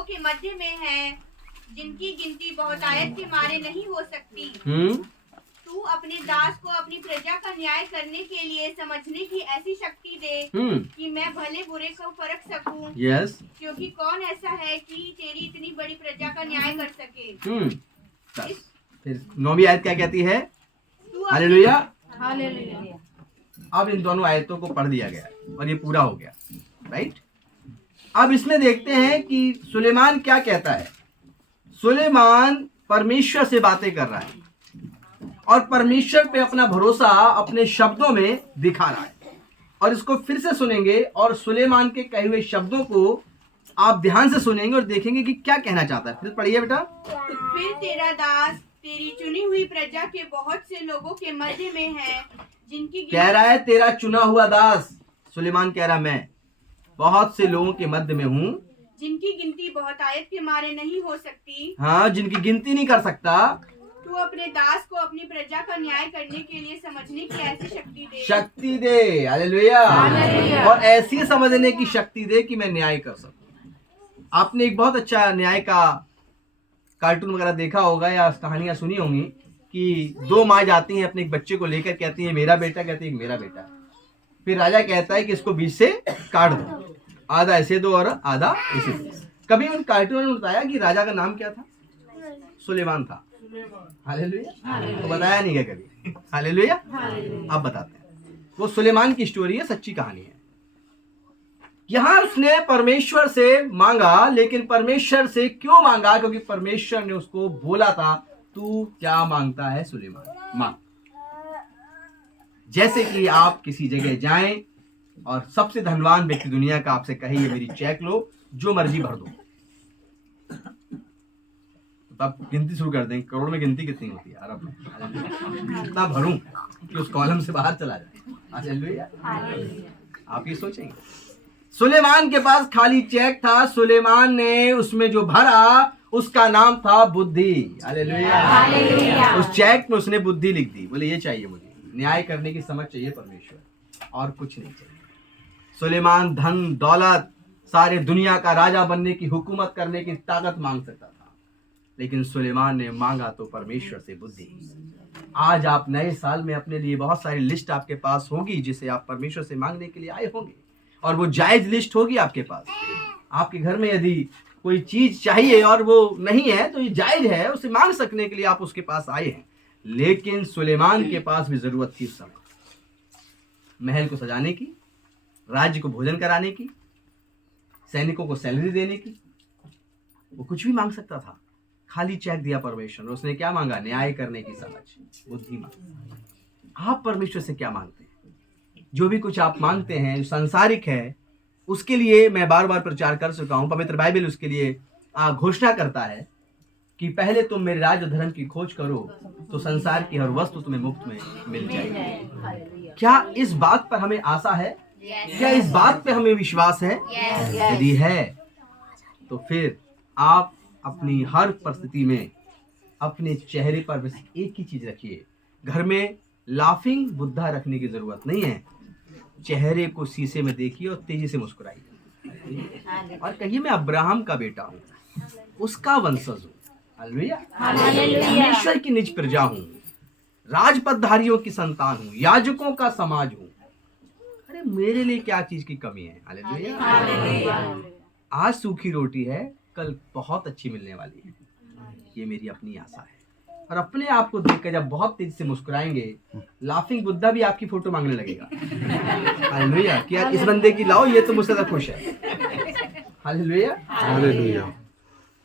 लोगों के मध्य में है, जिनकी गिनती बहुतायत के मारे नहीं हो सकती। तू अपने दास को अपनी प्रजा का न्याय करने के लिए समझने की ऐसी शक्ति दे कि मैं भले बुरे को परख सकूं। क्योंकि कौन ऐसा है कि तेरी इतनी बड़ी प्रजा का न्याय कर सके। फिर 9वीं आयत क्या कहती है? हालेलुया। अब इन दोनों आयतों को पढ़ दिया गया और ये पूरा हो गया, राइट। अब इसमें देखते हैं कि सुलेमान क्या कहता है। सुलेमान परमेश्वर से बातें कर रहा है और परमेश्वर पे अपना भरोसा अपने शब्दों में दिखा रहा है। और इसको फिर से सुनेंगे और सुलेमान के कहे हुए शब्दों को आप ध्यान से सुनेंगे और देखेंगे कि क्या कहना चाहता है। फिर पढ़िए बेटा। फिर तेरा दास तेरी चुनी हुई प्रजा के बहुत से लोगों के मध्य में है, जिनकी कह रहा है तेरा चुना हुआ दास। सुलेमान कह रहा मैं बहुत से लोगों के मध्य में हूँ, जिनकी गिनती बहुतायत के मारे नहीं हो सकती। हाँ, जिनकी गिनती नहीं कर सकता। तू अपने दास को अपनी प्रजा का न्याय करने के लिए समझने की ऐसी शक्ति दे। हालेलुया। और ऐसी समझने की शक्ति दे कि मैं न्याय कर सकूं। आपने एक बहुत अच्छा न्याय का कार्टून वगैरह देखा होगा या कहानियां सुनी होंगी कि दो माँ जाती हैं अपने एक बच्चे को लेकर, कहती है मेरा बेटा, कहती है मेरा बेटा। फिर राजा कहता है कि इसको बीच से काट दो, आधा ऐसे दो और आधा ऐसे दो। कभी उन कार्टून ने बताया कि राजा का नाम क्या था? सुलेमान था। हालेलुया। तो बताया नहीं क्या कभी? हालेलुया। अब बताते हैं। वो सुलेमान की स्टोरी है, सच्ची कहानी है। यहां उसने परमेश्वर से मांगा, लेकिन परमेश्वर से क्यों मांगा? क्योंकि परमेश्वर ने उसको बोला था तू क्या मांगता है सुलेमान, मांग। जैसे कि आप किसी जगह जाएं और सबसे धनवान व्यक्ति दुनिया का आपसे कहे ये मेरी चेक लो, जो मर्जी भर दो, तो आप गिनती शुरू कर दें करोड़ में गिनती कितनी होती है, अरब में, कितना भरूं कि उस कॉलम से बाहर चला जाए। हालेलुया। आप ये सोचेंगे। सुलेमान के पास खाली चेक था, सुलेमान ने उसमें जो भरा उसका नाम था बुद्धि। हालेलुया। उस चेक में उसने बुद्धि लिख दी। बोले ये चाहिए मुझे, न्याय करने की समझ चाहिए परमेश्वर, और कुछ नहीं चाहिए। सुलेमान धन दौलत, सारे दुनिया का राजा बनने की, हुकूमत करने की ताकत मांग सकता था, लेकिन सुलेमान ने मांगा तो परमेश्वर से बुद्धि। आज आप नए साल में अपने लिए बहुत सारी लिस्ट आपके पास होगी जिसे आप परमेश्वर से मांगने के लिए आए होंगे, और वो जायज लिस्ट होगी आपके पास। आपके घर में यदि कोई चीज चाहिए और वो नहीं है तो ये जायज है, उसे मांग सकने के लिए आप उसके पास आए हैं। लेकिन सुलेमान के पास भी जरूरत थी उस समय महल को सजाने की, राज्य को भोजन कराने की, सैनिकों को सैलरी देने की। वो कुछ भी मांग सकता था, खाली चेक दिया परमेश्वर ने। उसने क्या मांगा? न्याय करने की समझ, बुद्धि मांगी। आप परमेश्वर से क्या मांगते हैं? जो भी कुछ आप मांगते हैं जो सांसारिक है, उसके लिए मैं बार बार प्रचार कर चुका हूं। पवित्र बाइबल उसके लिए घोषणा करता है कि पहले तुम मेरे राज्य धर्म की खोज करो तो संसार की हर वस्तु तुम्हें मुफ्त में मिल जाएगी। क्या इस बात पर हमें आशा है? क्या इस बात पे हमें विश्वास है? यदि है तो फिर आप अपनी हर परिस्थिति में अपने चेहरे पर बस एक ही चीज रखिए। घर में लाफिंग बुद्धा रखने की जरूरत नहीं है। चेहरे को शीशे में देखिए और तेजी से मुस्कुराइए और कहिए मैं अब्राहम का बेटा हूँ, उसका वंशज हूँ। हालेलुया। परमेश्वर की निज प्रजा हूँ, राजपदधारियों की संतान हूँ, याजकों का समाज हूँ। अरे मेरे लिए क्या चीज की कमी है? हालेलुया। आज सूखी रोटी है, कल बहुत अच्छी मिलने वाली है, ये मेरी अपनी आशा है। और अपने आप को देखकर जब बहुत तेज से मुस्कुराएंगे, लाफिंग बुद्धा भी आपकी फोटो मांगने लगेगा। हालेलुया। कि यार इस बंदे की लाओ, ये तो मुझसे ज्यादा खुश है। हालेलुया। हालेलुया।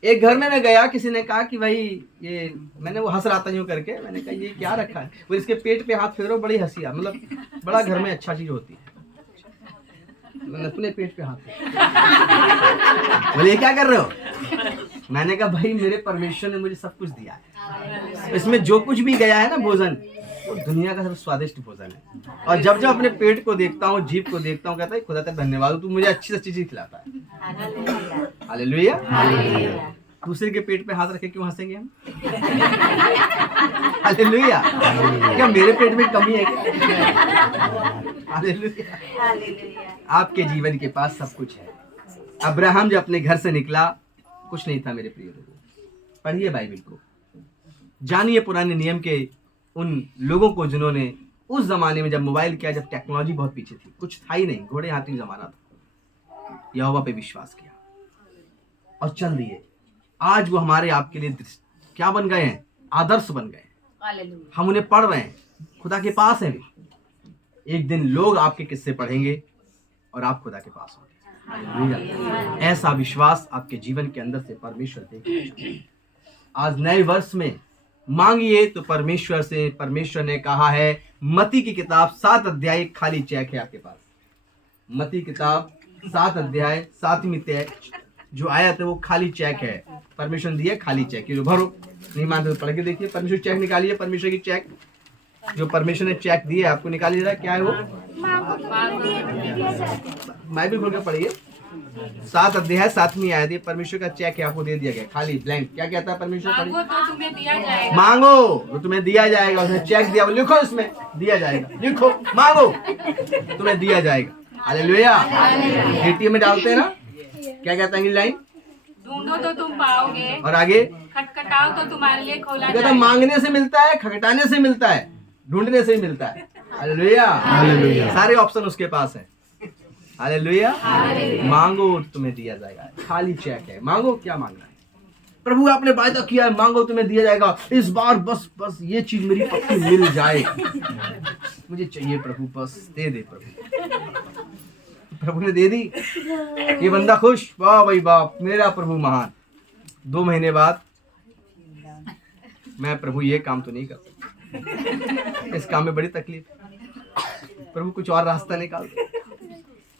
एक घर में मैं गया, किसी ने कहा कि भाई ये, मैंने वो हंस रहा था यूं करके, मैंने कहा ये क्या रखा है? वो इसके पेट पे हाथ फेरो, बड़ी हंसी आ, मतलब बड़ा घर में अच्छा चीज होती है। मैंने अपने पेट पे हाथ बोले क्या कर रहे हो? मैंने कहा भाई मेरे परमेश्वर ने मुझे सब कुछ दिया है, इसमें जो कुछ भी गया है ना भोजन, वो दुनिया का सबसे स्वादिष्ट भोजन है। और जब जब अपने पेट को देखता हूँ, जीभ को देखता हूँ, कहता है खुदा तेरा धन्यवाद, तू मुझे अच्छी से अच्छी चीज खिलाता है। हालेलुया। दूसरे के पेट पे हाथ रखे क्यों हंसेंगे हम? हालेलुया। क्या मेरे पेट में कमी है क्या? हालेलुया। आपके जीवन के पास सब कुछ है। अब्राहम जब अपने घर से निकला, कुछ नहीं था मेरे प्रिय लोगों। पढ़िए बाइबल को, जानिए पुराने नियम के उन लोगों को जिन्होंने उस जमाने में, जब मोबाइल क्या, जब टेक्नोलॉजी बहुत पीछे थी, कुछ था ही नहीं, घोड़े हाथी जमाना था, यहोवा पे विश्वास किया और चल दिए। आज वो हमारे आपके लिए क्या बन गए हैं? आदर्श बन गए। हम उन्हें पढ़ रहे हैं, खुदा के पास हैं। एक दिन लोग आपके किस्से पढ़ेंगे और आप खुदा के पास होंगे। ऐसा विश्वास आपके जीवन के अंदर से परमेश्वर देखेगा। आज नए वर्ष में मांगिए तो परमेश्वर से। परमेश्वर ने कहा है, मत्ती की किताब 7 अध्याय खाली चेक है आपके पास। मत्ती किताब 7 अध्याय 7वीं तय जो आया था वो खाली चेक है। परमेश्वर ने दिया खाली चेक, ये भरो। नहीं मानते तो पढ़ के देखिए। परमेश्वर चेक निकालिए, परमेश्वर की चेक जो परमेश्वर ने चेक दिए आपको निकालिए जरा, क्या है वो? मैं भी खोल के पढ़िए। 7 अध्याय 7वीं आयत, ये परमेश्वर का चेक है, आपको दे दिया गया खाली ब्लैंक। क्या कहता है परमेश्वर? मांगो तो तुम्हें दिया जाएगा। मांगो तो तुम्हें दिया जाएगा। उसने चेक दिया, लिखो इसमें दिया जाएगा। लिखो, मांगो तुम्हें दिया जाएगा। हालेलुया। एटीएम में डालते हैं ना, क्या कहता है लाइन? ढूंढो तो तुम पाओगे, और आगे खटखटाओ तो तुम्हारे लिए खोला कहता जाएगा। मांगने से मिलता है, खटखटाने से मिलता है, ढूंढने से ही मिलता है। Hallelujah, hallelujah. सारे ऑप्शन उसके पास है। हालेलुया। मांगो तुम्हें दिया जाएगा, खाली चेक है। मांगो, क्या मांगना है? प्रभु आपने वायदा किया है, मांगो तुम्हें दिया जाएगा। इस बार बस ये चीज मेरी पक्की मिल जाए, मुझे चाहिए प्रभु, बस दे दे प्रभु। प्रभु ने दे दी, ये बंदा खुश। वाह भाई वाह, मेरा प्रभु महान। 2 महीने बाद मैं प्रभु ये काम तो नहीं कर सकता, इस काम में बड़ी तकलीफ। प्रभु कुछ और रास्ता निकाल दे।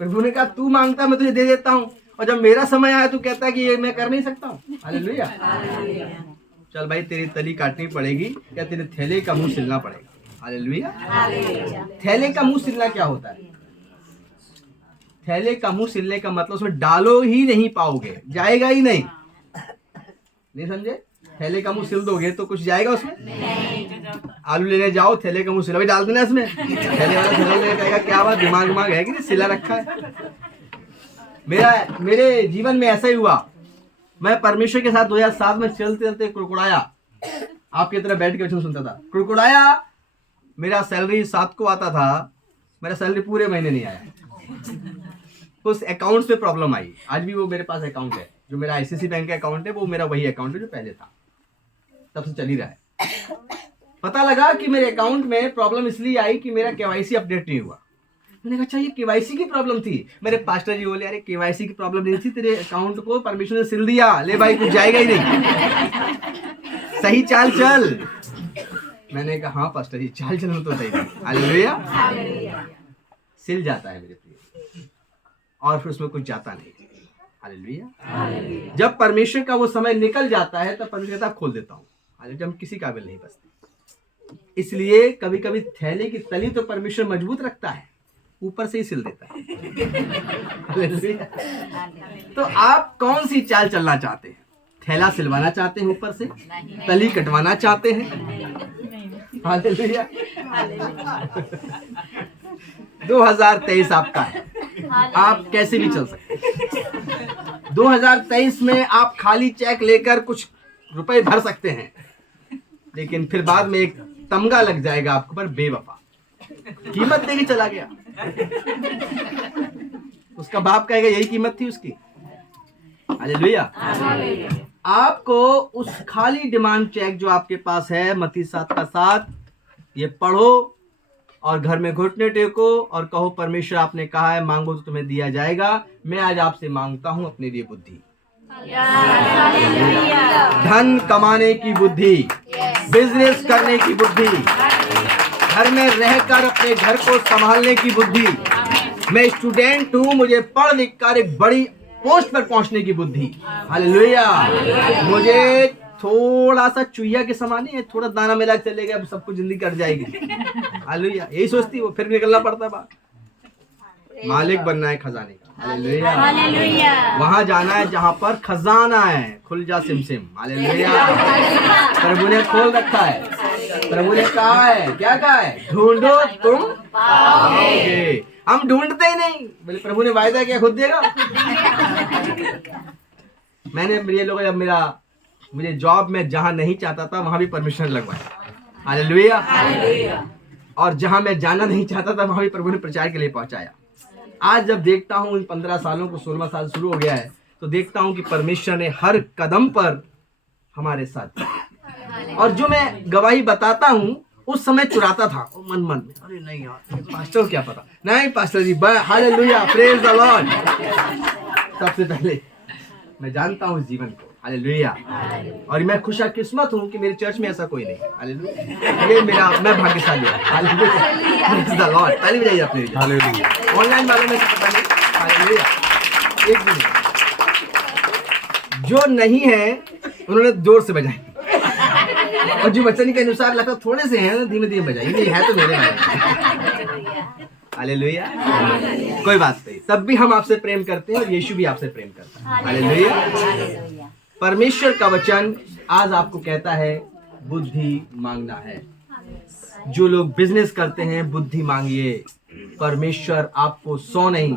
प्रभु ने कहा तू मांगता मैं तुझे दे देता हूँ, और जब मेरा समय आया तू कहता है कि ये मैं कर नहीं सकता हूँ। हालेलुया। चल भाई, तेरी तली काटनी पड़ेगी या तेरे थैले का मुंह सिलना पड़ेगा। हालेलुया। थैले का मुंह सिलना क्या होता है? थैले का मुंह सिलने का मतलब उसमें डालो ही नहीं पाओगे, जाएगा ही नहीं। नहीं समझे? थैले का मुंह सिल दोगे तो कुछ जाएगा उसमें? आलू लेने जाओ, थैले का मुंह सिला, भाई डाल देना इसमें। थैले वाला थैला लेके कहेगा क्या बात, दिमाग है कि नहीं, सिला रखा है। मेरे जीवन में ऐसा ही हुआ। मैं परमेश्वर के साथ 2007 में चलते चलते कुड़कुड़ाया, आपकी तरह बैठ के वचन सुनता था, कुड़कुड़ाया। मेरा सैलरी 7 को आता था, मेरा सैलरी पूरे महीने नहीं आया। उस अकाउंट पे प्रॉब्लम आई। आज भी वो मेरे पास अकाउंट है, जो मेरा आईसीआईसीआई बैंक का अकाउंट है, वो मेरा वही अकाउंट है जो पहले था, तब से चल ही रहा है। पता लगा कि मेरे अकाउंट में प्रॉब्लम इसलिए आई कि मेरा केवाईसी अपडेट नहीं हुआ। मैंने कहा अच्छा ये केवाईसी की प्रॉब्लम थी। मेरे पास्टर जी बोले अरे केवाईसी की प्रॉब्लम नहीं थी, तेरे अकाउंट को परमेश्वर ने सिल दिया, ले भाई कुछ जाएगा ही नहीं, सही चाल चल। मैंने कहा हाँ पास्टर जी, चाल चलना तो सही है। हालेलुया। सिल जाता है मेरे प्रिय, और फिर उसमें कुछ जाता नहीं। हालेलुया। जब परमेश्वर का वो समय निकल जाता है तब परमेश्वर कहता है खोल देता हूँ। जब हम किसी काबिल नहीं बचते, इसलिए कभी कभी थैले की तली तो परमेश्वर मजबूत रखता है, ऊपर से ही सिल देता है। तो आप कौन सी चाल चलना चाहते हैं? थैला सिलवाना चाहते हैं ऊपर से, तली कटवाना चाहते हैं? हालेलुया। 2023 आपका है, आप कैसे भी चल सकते हैं। 2023 में आप खाली चेक लेकर कुछ रुपए भर सकते हैं, लेकिन फिर बाद में एक तमगा लग जाएगा आपके ऊपर, बेवफा, कीमत देके चला गया। उसका बाप कहेगा यही कीमत थी उसकी। हालेलुया। आपको उस खाली डिमांड चेक जो आपके पास है, मत्ती 7:7, ये पढ़ो और घर में घुटने टेको और कहो परमेश्वर आपने कहा है मांगो तो तुम्हें दिया जाएगा। मैं आज आपसे मांगता हूं अपने लिए बुद्धि, धन कमाने की बुद्धि, बिजनेस करने की बुद्धि, घर में रहकर अपने घर को संभालने की बुद्धि। मैं स्टूडेंट हूँ, मुझे पढ़ लिख कर एक बड़ी पोस्ट पर पहुंचने की बुद्धि। हालेलुया। मुझे थोड़ा सा चुहिया के समान है, थोड़ा दाना मिला चलेगा सब कुछ जिंदगी कट जाएगी। हालेलुया। यही सोचती वो, फिर निकलना पड़ता है बाहर। मालिक बनना है खजाने का। हालेलुया। वहां जाना है जहां पर खजाना है। खुल जा सिमसिम। हालेलुया। प्रभु ने खोल रखा है। प्रभु ने कहा है, क्या कहा है? ढूंढो तुम पाओगे। हम ढूंढते ही नहीं, बोले प्रभु ने वायदा किया खुद देगा। मैंने ये लोग जब मुझे जॉब में जहां नहीं चाहता था वहां भी परमिशन लगवाया, हालेलुया। और जहां मैं जाना नहीं चाहता था वहां भी प्रभु ने प्रचार के लिए पहुंचाया। आज जब देखता हूं इन 15 सालों को 16वां साल शुरू हो गया है, तो देखता हूं कि परमेश्वर ने हर कदम पर हमारे साथ दिया। और जो मैं गवाही बताता हूं उस समय चुराता था मन में, अरे नहीं यार पास्टर को क्या पता, नहीं pastor ji, hallelujah, praise the Lord. सबसे पहले मैं जानता हूं इस जीवन को, हालेलुया। और मैं खुशकिस्मत हूं कि मेरे चर्च में ऐसा कोई नहीं है, हालेलुया। ये मैं भाग्यशाली हूं, हालेलुया, प्रेज द लॉर्ड। ताली बजाइए अपने लिए, हालेलुया। ऑनलाइन वालों में पता नहीं, हालेलुया। एक मिनट, जो नहीं है उन्होंने जोर से बजाई, और जो वचन के अनुसार लगता थोड़े से हैं, धीमे धीमे बजाइए, नहीं है तो मेरे हालेलुया। कोई बात नहीं, तब भी हम आपसे प्रेम करते हैं और यीशु भी आपसे प्रेम करता है, हालेलुया। परमेश्वर का वचन आज आपको कहता है बुद्धि मांगना है। जो लोग बिजनेस करते हैं बुद्धि मांगिए। परमेश्वर आपको 100 नहीं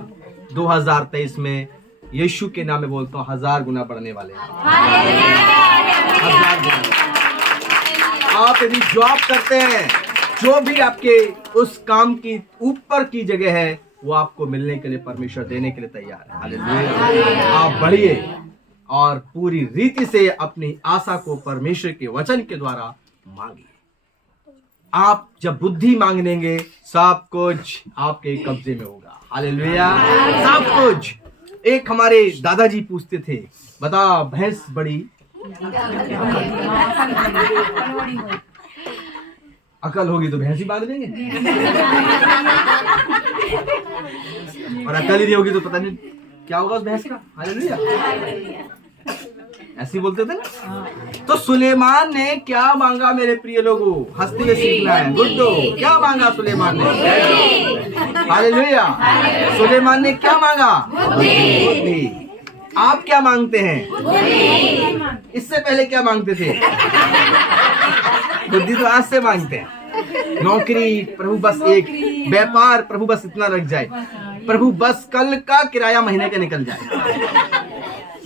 2023 में यीशु के नाम में बोलता हूँ 1000 गुना बढ़ने वाले हैं। 1000 गुना। आप यदि जॉब करते हैं, जो भी आपके उस काम की ऊपर की जगह है वो आपको मिलने के लिए परमेश्वर देने के लिए तैयार है, हालेलुया। आप बढ़िए और पूरी रीति से अपनी आशा को परमेश्वर के वचन के द्वारा मांगिए। आप जब बुद्धि मांग लेंगे सब कुछ आपके कब्जे में होगा, हालेलुया, सब कुछ। एक हमारे दादाजी पूछते थे, बता भैंस बड़ी अकल होगी तो भैंस ही बांध लेंगे, और अकल ही नहीं होगी तो पता नहीं क्या होगा उस भैंस का, हालेलुया। ऐसे ही बोलते थे ना। तो सुलेमान ने क्या मांगा मेरे प्रिय लोगों, हंसते हुए सीखना है, गुड्डो क्या मांगा सुलेमान ने, हालेलुया। सुलेमान ने क्या मांगा, बुद्धि। आप क्या मांगते हैं, इससे पहले क्या मांगते थे, बुद्धि तो आज से मांगते हैं। नौकरी प्रभु बस एक, व्यापार प्रभु बस इतना लग जाए, प्रभु बस कल का किराया महीने का निकल जाए,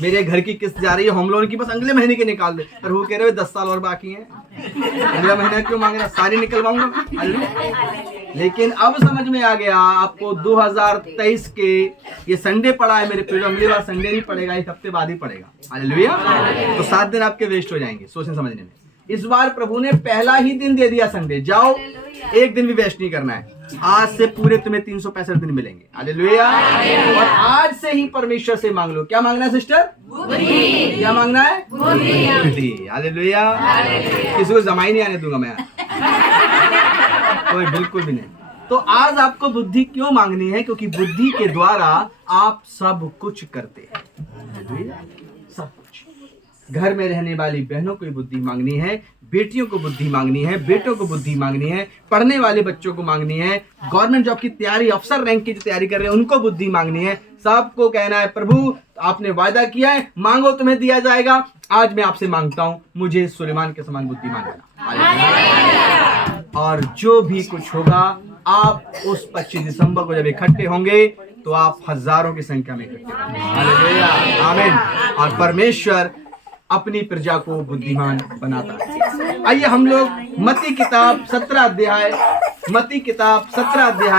मेरे घर की किस्त जा रही है होम लोन की, बस अगले महीने के निकाल दे। प्रभु कह रहे हो 10 साल और बाकी हैं, अगला महीना क्यों मांग रहा, सारी निकलवाऊंगा। लेकिन अब समझ में आ गया आपको 2023 के ये संडे पड़ा है मेरे प्रिय, अगली बार संडे नहीं पड़ेगा, एक हफ्ते बाद ही पड़ेगा, हालेलुया। तो 7 दिन आपके वेस्ट हो जाएंगे सोचने समझने में। इस बार प्रभु ने पहला ही दिन दे दिया संडे, जाओ एक दिन भी वेस्ट नहीं करना है। आज से पूरे तुम्हें 365 दिन मिलेंगे, हालेलुया। और आज से ही परमेश्वर से मांग लो। क्या मांगना है सिस्टर, बुद्धि। क्या मांगना है, बुद्धि, हालेलुया। किसी को जमाई नहीं आने दूंगा मैं, कोई बिल्कुल भी नहीं। तो आज आपको बुद्धि क्यों मांगनी है, क्योंकि बुद्धि के द्वारा आप सब कुछ करते हैं, सब कुछ। घर में रहने वाली बहनों को बुद्धि मांगनी है, बेटियों को बुद्धि मांगनी है, बेटों को बुद्धि मांगनी है, पढ़ने वाले बच्चों को मांगनी है, गवर्नमेंट जॉब की तैयारी, अफसर रैंक की जो तैयारी कर रहे हैं उनको बुद्धि मांगनी है। सबको कहना है प्रभु आपने वादा किया है, मांगो तुम्हें दिया जाएगा। आज मैं आपसे मांगता हूँ मुझे सुलेमान के समान बुद्धि मांगना। और जो भी कुछ होगा आप उस 25 दिसंबर को जब इकट्ठे होंगे तो आप हजारों की संख्या में इकट्ठे होंगे, हालेलुया, आमीन। और परमेश्वर अपनी प्रजा को बुद्धिमान बनाता है। आइए हम लोग मत्ती किताब 17 अध्याय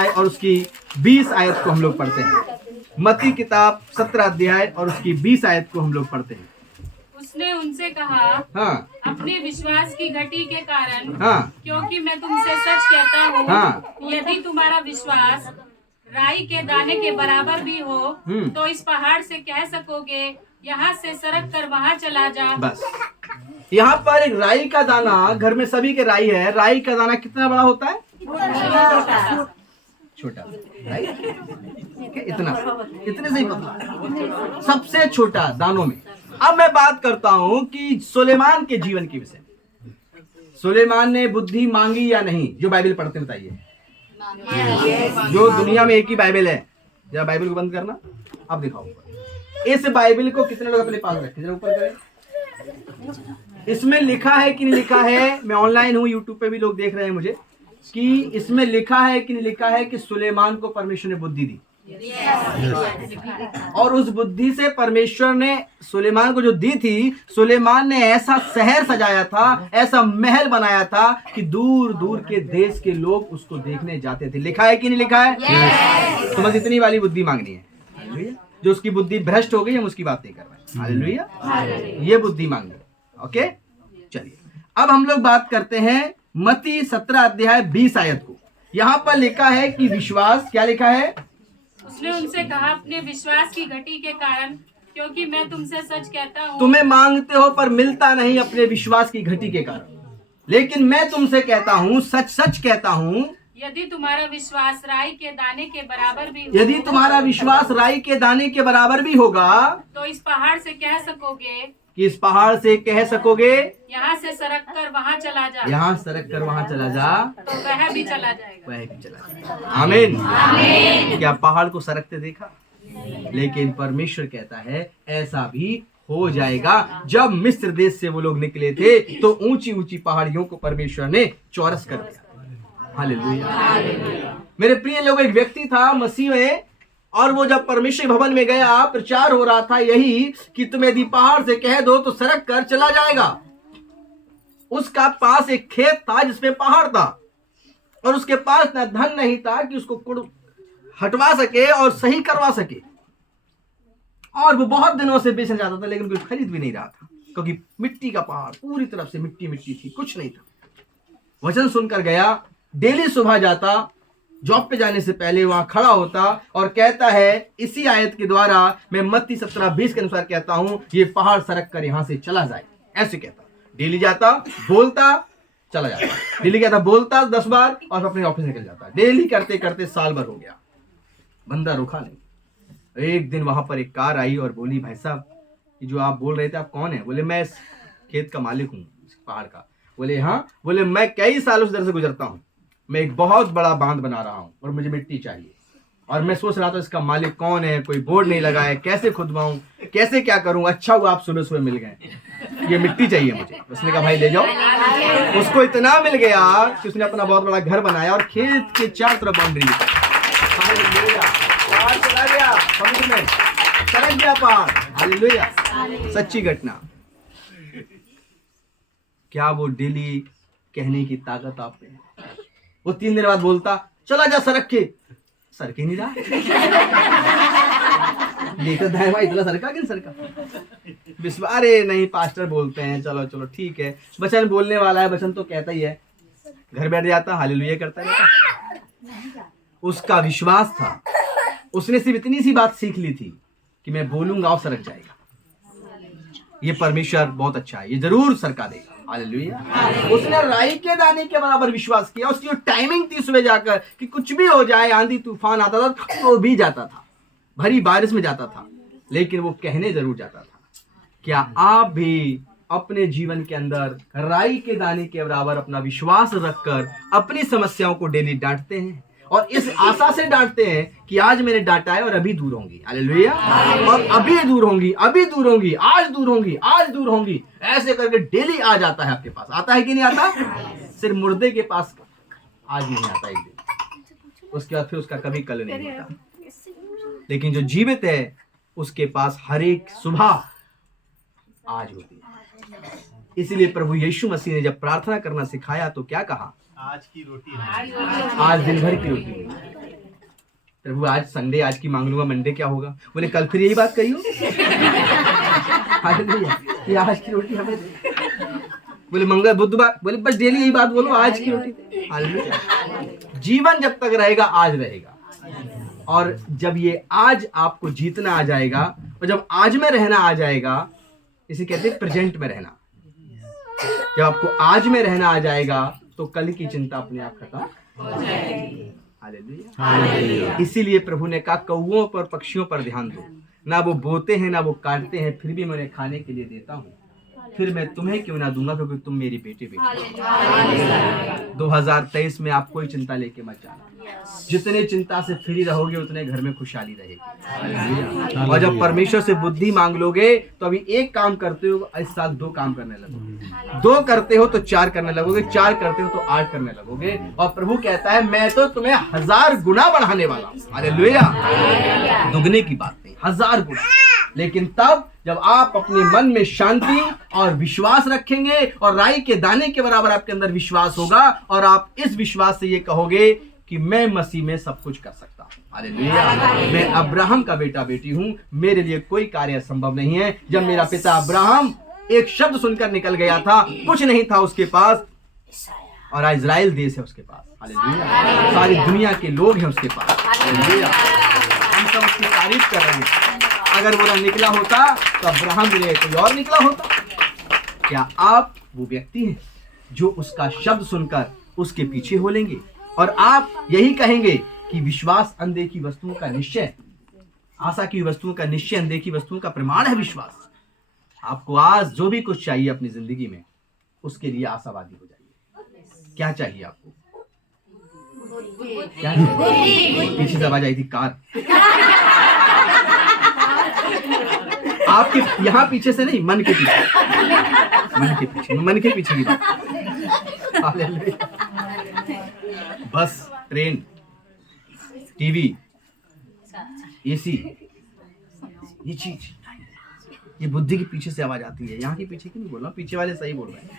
और उसकी 20 आयत को हम लोग पढ़ते हैं। मत्ती किताब 17 अध्याय और उसकी 20 आयत को हम लोग पढ़ते हैं। उसने उनसे कहा, हाँ, अपने विश्वास की घटी के कारण, हाँ, क्योंकि मैं तुमसे सच कहता हूँ, हाँ, यदि तुम्हारा विश्वास राई के दाने के बराबर भी हो तो इस पहाड़ से कह सकोगे यहाँ से सरक कर वहाँ चला जा। बस यहाँ पर एक राई का दाना, घर में सभी के राई है, राई का दाना कितना बड़ा होता है, छोटा, इतना, इतने से ही पतला, सबसे छोटा दानों में। अब मैं बात करता हूं कि सुलेमान के जीवन के विषय में। सुलेमान ने बुद्धि मांगी या नहीं, जो बाइबल पढ़ते बताइए। जो दुनिया में एक ही बाइबल है, जरा बाइबल को बंद करना, अब दिखाओ इस बाइबल को कितने लोग अपने पास रखे, जरा ऊपर करें। इसमें लिखा है कि नहीं लिखा है, मैं ऑनलाइन हूँ, यूट्यूब पे भी लोग देख रहे हैं मुझे, कि इसमें लिखा है कि नहीं लिखा है कि सुलेमान को परमेश्वर ने बुद्धि दी। और उस बुद्धि से परमेश्वर ने सुलेमान को जो दी थी, सुलेमान ने ऐसा शहर सजाया था, ऐसा महल बनाया था कि दूर दूर के देश के लोग उसको देखने जाते थे। लिखा है कि नहीं लिखा है? तो बस इतनी वाली बुद्धि मांगनी है। जो उसकी बुद्धि भ्रष्ट हो गई, हम उसकी बात नहीं कर रहे। हालेलुया, ये बुद्धि मांगनी है। ओके, चलिए अब हम लोग बात करते हैं मत्ती 17 अध्याय 20 आयत को। यहाँ पर लिखा है कि विश्वास, क्या लिखा है? उसने उनसे कहा, अपने विश्वास की घटी के कारण, क्योंकि मैं तुमसे सच कहता हूँ। तुम्हें मांगते हो पर मिलता नहीं अपने विश्वास की घटी के कारण, लेकिन मैं तुमसे कहता हूँ, सच सच कहता हूँ, यदि तुम्हारा विश्वास राई के दाने के बराबर भी यदि तुम्हारा विश्वास राई के दाने के बराबर भी होगा, तो इस पहाड़ से कह सकोगे, कि इस पहाड़ से कह सकोगे, यहाँ से सरक कर वहाँ चला जा, यहाँ सरक कर वहाँ चला जा, तो वह भी चला जाएगा। वह भी चला जाएगा। आमीन। क्या पहाड़ को सरकते देखा? लेकिन परमेश्वर कहता है ऐसा भी हो जाएगा। जब मिस्र देश से वो लोग निकले थे तो ऊंची ऊंची पहाड़ियों को परमेश्वर ने चौरस कर दिया। हालेलुया। मेरे प्रिय लोग, एक व्यक्ति था मसीह में, और वो जब परमेश्वर भवन में गया, प्रचार हो रहा था यही कि तुम यदि पहाड़ से कह दो तो सरक कर चला जाएगा। उसका पास एक खेत था जिसमें पहाड़ था, और उसके पास ना धन नहीं था कि उसको हटवा सके और सही करवा सके, और वो बहुत दिनों से बेचना चाहता था, लेकिन कुछ खरीद भी नहीं रहा था, क्योंकि मिट्टी का पहाड़, पूरी तरफ से मिट्टी मिट्टी थी, कुछ नहीं था। वचन सुनकर गया, डेली सुबह जाता, जॉब पे जाने से पहले वहां खड़ा होता और कहता है, इसी आयत के द्वारा मैं मत्ती 17:20 के अनुसार कहता हूं, ये पहाड़ सरक कर यहां से चला जाए। ऐसे कहता, डेली जाता, बोलता, चला जाता, डेली कहता, बोलता 10 बार और अपने ऑफिस निकल जाता। डेली करते करते साल भर हो गया, बंदा रुका नहीं। एक दिन वहां पर एक कार आई और बोली, भाई साहब ये जो आप बोल रहे थे, आप कौन है? बोले, मैं इस खेत का मालिक हूँ, इस पहाड़ का। बोले, हाँ। बोले, मैं कई सालों से इधर से गुजरता हूँ, मैं एक बहुत बड़ा बांध बना रहा हूँ और मुझे मिट्टी चाहिए, और मैं सोच रहा था इसका मालिक कौन है, कोई बोर्ड नहीं लगा है, कैसे खुदवाऊं, कैसे क्या करूं। अच्छा हुआ आप सुबह सुबह मिल गए, ये मिट्टी चाहिए मुझे। उसने कहा, भाई ले जाओ। उसको इतना मिल गया कि उसने अपना बहुत बड़ा घर बनाया और खेत के चारों तरफ बाउंड्री चला गया, समुद्र में सरक गया पहाड़। हालेलुया, सच्ची घटना। क्या वो डेली कहने की ताकत आप में? वो 3 दिन बाद बोलता, चला जा सरक के, सरक ही नहीं रहा। लेकर दाएं इतना सरका कि सरका? अरे नहीं, पास्टर बोलते हैं, चलो चलो ठीक है, वचन बोलने वाला है, वचन तो कहता ही है। घर बैठ जाता, हालेलुया करता रहता। उसका विश्वास था, उसने सिर्फ इतनी सी बात सीख ली थी कि मैं बोलूंगा और सरक जाएगा। ये परमेश्वर बहुत अच्छा है, ये जरूर सरका देगा। हालेलुया। उसने राई के दाने के बराबर विश्वास किया। उसकी जो टाइमिंग थी सुबह जाकर कि कुछ भी हो जाए, आंधी तूफान आता था तो भी जाता था, भरी बारिश में जाता था, लेकिन वो कहने जरूर जाता था। क्या आप भी अपने जीवन के अंदर राई के दाने के बराबर अपना विश्वास रखकर अपनी समस्याओं को डेली डांटते हैं, और इस आशा से डांटते हैं कि आज मैंने डांटा है और अभी दूर होंगी? हालेलुया। और अभी दूर होंगी, अभी दूर होंगी, आज दूर होंगी, आज दूर होंगी, ऐसे करके डेली आ जाता है आपके पास। आता है कि नहीं आता? सिर्फ मुर्दे के पास आज नहीं आता, एक दिन, उसके बाद फिर उसका कभी कल नहीं होता। लेकिन जो जीवित है उसके पास हर एक सुबह आज होती है। इसीलिए प्रभु यीशु मसीह ने जब प्रार्थना करना सिखाया तो क्या कहा? आज की रोटी, आज दिन भर की रोटी। प्रभु आज संडे, आज की मांग लूंगा, मंडे क्या होगा? बोले कल फिर यही बात कही हो। ये आज की रोटी हमें दे। बोले मंगल बुधवार, बोले बस डेली यही बात बोलो, आज की रोटी। हालेलुया। जीवन जब तक रहेगा आज रहेगा, और जब ये आज आपको जीतना आ जाएगा, और जब आज में रहना आ जाएगा, इसे कहते हैं प्रेजेंट में रहना। जब आपको आज में रहना आ जाएगा तो कल की चिंता अपने आप खत्म हो जाएगी। हालेलुया। इसीलिए प्रभु ने कहा, कौओं पर पक्षियों पर ध्यान दो, ना वो बोते हैं ना वो काटते हैं, फिर भी मैं उन्हें खाने के लिए देता हूँ, फिर मैं तुम्हें क्यों ना दूंगा, क्योंकि तुम मेरी बेटी हो। 2023 में आप कोई चिंता लेके मत जाना। जितने चिंता से फ्री रहोगे उतने घर में खुशहाली रहेगी। और जब परमेश्वर से बुद्धि मांग लोगे तो अभी एक काम करते हो, इस साल 2 काम करने लगोगे, 2 करते हो तो 4 करने लगोगे, 4 करते हो तो 8 करने लगोगे। और प्रभु कहता है मैं तो तुम्हें 1000 गुना बढ़ाने वाला हूँ। हालेलुया। दुगने की बात नहीं, 1000 गुना। लेकिन तब जब आप अपने मन में शांति और विश्वास रखेंगे और राई के दाने के बराबर आपके अंदर विश्वास होगा और आप इस विश्वास से ये कहोगे कि मैं मसीह में सब कुछ कर सकता हूँ। हालेलुया। मैं अब्राहम का बेटा बेटी हूँ, मेरे लिए कोई कार्य संभव नहीं है। जब मेरा पिता अब्राहम एक शब्द सुनकर निकल गया था, कुछ नहीं था उसके पास, और इजराइल देश है उसके पास। हालेलुया। सारी दुनिया के लोग हैं उसके पास। हालेलुया। हम सब उसकी तारीफ कर रहे हैं। अगर वो ना निकला होता तो अब्राहम के लिए कोई और निकला होता। क्या आप वो व्यक्ति हैं जो उसका शब्द सुनकर उसके पीछे हो लेंगे और आप यही कहेंगे कि विश्वास अनदेखी वस्तुओं का निश्चय, आशा की वस्तुओं का निश्चय, अनदेखी वस्तुओं का प्रमाण है विश्वास। आपको आज जो भी कुछ चाहिए अपनी जिंदगी में, उसके लिए आशावादी हो जाइए। क्या चाहिए आपको? क्या पीछे से आवाज आई थी कार। आपके यहाँ पीछे से नहीं, मन के पीछे, मन के पीछे, मन के पीछे की बात। बस, ट्रेन, टीवी, एसी, ये चीज, ये बुद्धि के पीछे से आवाज आती है। यहाँ के पीछे की नहीं बोल रहा, पीछे वाले सही बोल रहे हैं।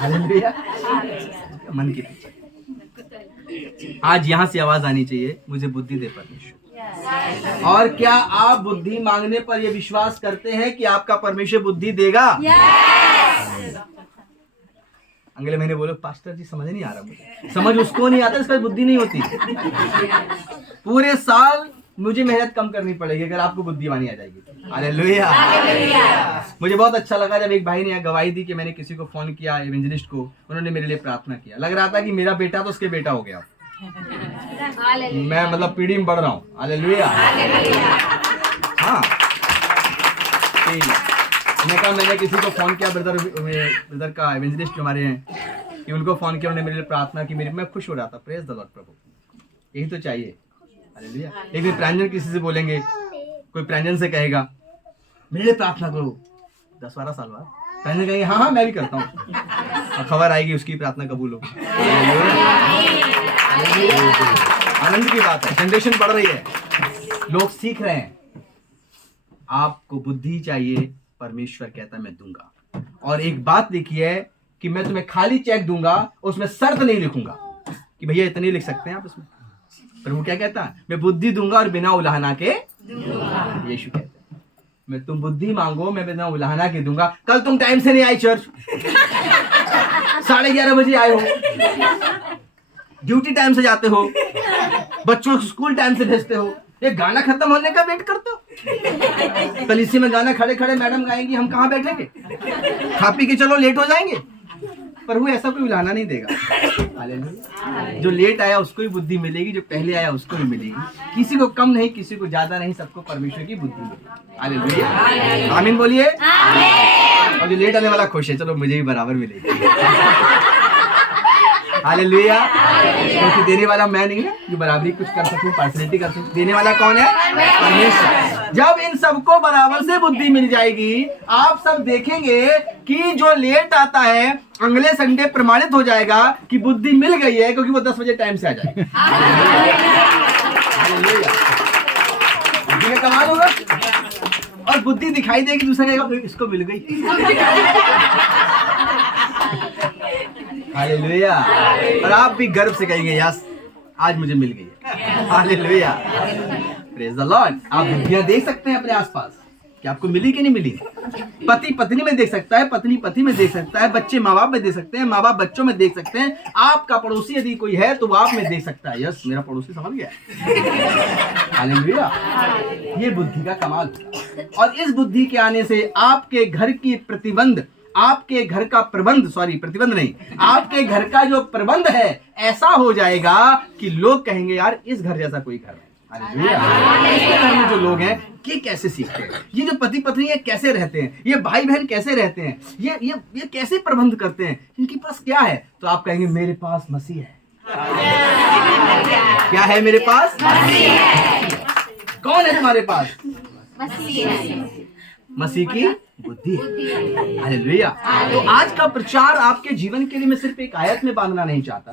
हालेलुया। मन के पीछे। आज यहाँ से आवाज आनी चाहिए, मुझे बुद्धि दे परमेश्वर। और क्या आप बुद्धि मांगने पर यह विश्वास करते हैं कि आपका परमेश्वर बुद्धि देगा? अगले महीने बोलो पास्टर जी समझ नहीं आ रहा मुझे। समझ उसको नहीं आता, इसका बुद्धि नहीं होती। पूरे साल मुझे मेहनत कम करनी पड़ेगी अगर आपको बुद्धिमानी आ जाएगी। हालेलुया। मुझे बहुत अच्छा लगा जब एक भाई ने गवाही दी कि मैंने किसी को फोन किया, इवेंजलिस्ट को, उन्होंने मेरे लिए प्रार्थना किया। लग रहा था कि मेरा बेटा तो उसके बेटा हो गया। मैं मतलब पीढ़ी में बढ़ रहा हूँ। हालेलुया। हाँ, मैंने किसी को फोन किया, ब्रदर का इवेंजलिस्ट जो हमारे हैं, कि उनको फोन किया, उन्होंने मेरे लिए प्रार्थना की। मैं खुश हो रहा था। Praise the Lord. प्रभु, यही तो चाहिए। हालेलुया। एक भी प्रांजन किसी से बोलेंगे, कोई प्रांजन से कहेगा मेरे लिए प्रार्थना करो, 10-12 साल बाद प्रांजन कहेंगे हाँ हाँ मैं भी करता हूँ, और खबर आएगी उसकी प्रार्थना कबूल हो। आनंद की बात है। जनरेशन बढ़ रही है, लोग सीख रहे हैं। आपको बुद्धि चाहिए, परमेश्वर कहता है मैं दूंगा। और एक बात लिखी है कि मैं तुम्हें खाली चेक दूंगा, उसमें शर्त नहीं लिखूंगा कि भैया इतने लिख सकते हैं आप इसमें। प्रभु क्या कहता है? मैं बुद्धि दूंगा और बिना उलाहना के दूंगा। यीशु कहता है मैं तुम बुद्धि मांगो, मैं बिना उलाहना के दूंगा। कल तुम टाइम से नहीं आए चर्च, 11:30 बजे आए हो, ड्यूटी टाइम से जाते हो, बच्चों को स्कूल टाइम से भेजते हो, ये गाना खत्म होने का वेट करते हो। कलीसी में गाना खड़े खड़े मैडम गाएंगी, हम कहाँ बैठेंगे? खा पी के चलो, लेट हो जाएंगे। प्रभु ऐसा कोई उलाहना नहीं देगा। हालेलुया। जो लेट आया उसको ही बुद्धि मिलेगी, जो पहले आया उसको भी मिलेगी। किसी को कम नहीं, किसी को ज्यादा नहीं, सबको परमेश्वर की बुद्धि मिलेगी। हालेलुया। आमीन बोलिए। और जो लेट आने वाला खुश है, चलो मुझे भी बराबर मिलेगी। हालेलुया। क्योंकि देने वाला मैं नहीं है जो बराबरी कुछ कर सकूं, पार्शलिटी कर सकूं। देने वाला कौन है? परमेश्वर। जब इन सबको बराबर से बुद्धि मिल जाएगी, आप सब देखेंगे कि जो लेट आता है अगले संडे प्रमाणित हो जाएगा कि बुद्धि मिल गई है, क्योंकि वो 10 बजे टाइम से आ जाएगा। हालेलुया। बुद्धि का कमाल होगा। और बुद्धि दिखाई देगी, दूसरा कहेगा इसको मिल गई। हालेलुया। और आप भी गर्व से कहेंगे यस आज मुझे मिल गई है। हालेलुया। Praise the Lord. आप बुद्धियां देख सकते हैं अपने आसपास कि आपको मिली कि नहीं मिली। पति पत्नी में देख सकता है, पत्नी पति में देख सकता है, बच्चे माँ बाप में देख सकते हैं, माँ बाप बच्चों में देख सकते हैं, आपका पड़ोसी यदि कोई है तो वो आप में देख सकता है। यस मेरा पड़ोसी समझ गया। हालेलुया। ये बुद्धि का कमाल। और इस बुद्धि के आने से आपके घर की प्रतिबंध, आपके घर का प्रबंध, प्रतिबंध नहीं, आपके घर का जो प्रबंध है ऐसा हो जाएगा कि लोग कहेंगे यार इस घर जैसा कोई घर नहीं। हालेलुया। जो लोग हैं ये कैसे सीखते हैं, ये जो पति पत्नी है कैसे रहते हैं, ये भाई बहन कैसे रहते हैं, ये कैसे प्रबंध करते हैं, इनके पास क्या है? तो आप कहेंगे मेरे पास मसीह है। क्या है मेरे पास? कौन है तुम्हारे पास? मसीह की बुद्धि है। हालेलुया। तो आज का प्रचार आपके जीवन के लिए मैं सिर्फ एक आयत में बांधना नहीं चाहता